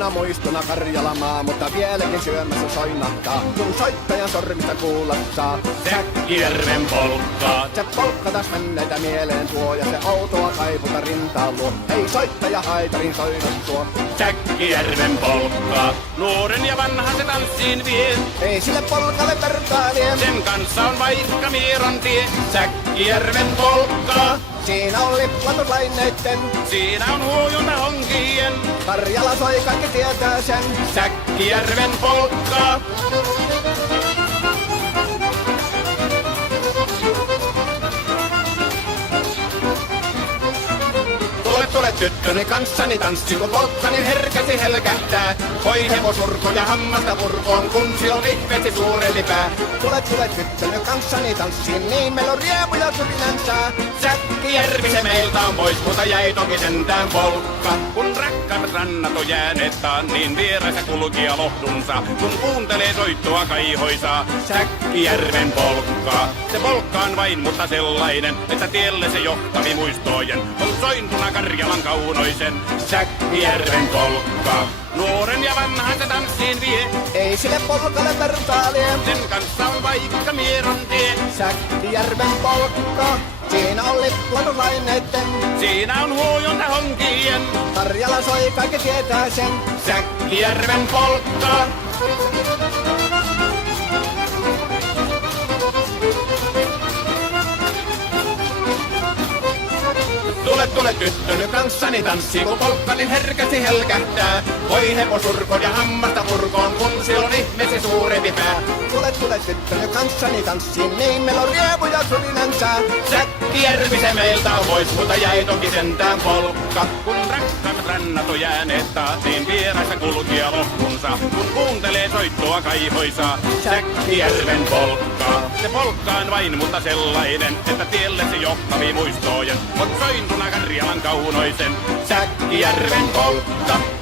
kauniina muistona Karjalamaa, mutta vieläkin syömässä soinnahtaa, kun soittajan sormista kuulla saa. Säkkijärven polkkaa. Se polkka taas menneitä mieleen tuo, ja se outoa kaiputa rintaan luo. Ei soittaja haitarin soinut tuo. Säkkijärven polkkaa. Nuoren ja vanhan se tanssiin vie. Ei sille polkalle vertailee. Sen kanssa on vaikka Mieron tie. Säkkijärven polkkaa. Siinä on liplastuslaineitten, Siinä on huojunta honkien. Karjala soi, kaikki tietää sen. Säkkijärven polkkaa. Tule tyttöni kanssani tanssi, kun polkkani herkäsi helkähtää. Voi hevosurko ja hammasta purkoon, kun silloin ihmeesi suurempi pää. Tule tyttöni kanssani tanssiin, niin meillä on riepu ja surinansa. Säkkijärvi se meiltä on pois, mutta jäi toki sentään polkka. Kun rakkaat rannat on jääneet taan, niin vieressä kulkija lohdunsa. Kun kuuntelee soittoa kaihoisaa, Säkkijärven polkkaa. Se polkka on vain, mutta sellainen, että tielle se johtavi muistojen. On sointuna Karjalan kaunoisen, Säkkijärven polkkaa. Nuoren ja vanhan se tanssiin vie. Ei sille polkalle vertailee. Sen kanssa on vaikka Mieron tie. Säkkijärven polkka, siinä on liplastuslaineitten. Siinä on huojunta honkien. Karjala soi, kaikki tietää sen. Säkkijärven polkkaa. Tule tyttöny kanssani tanssi, kun polkkani herkäsi helkähtää. Voi hevosurko ja hammasta purkoon, kun silloin ihmeesi suurempi pää. Tule tyttöny kanssani tanssi, niin meillä on riepu ja surinansa. Säkkijärvi se meiltä on pois, mutta jäi toki sentään polkka. Kun rakkaat rannat on jääneet taas, niin vieressä kulkija lohkunsa. Kun kuuntelee soittoa kaihoisaa, Säkkijärven polkkaa. Se polkka on vain, mutta sellainen, että tielle se johtavi muistojen. On sointuna Karjalan kaunoisen, Säkkijärven polkka.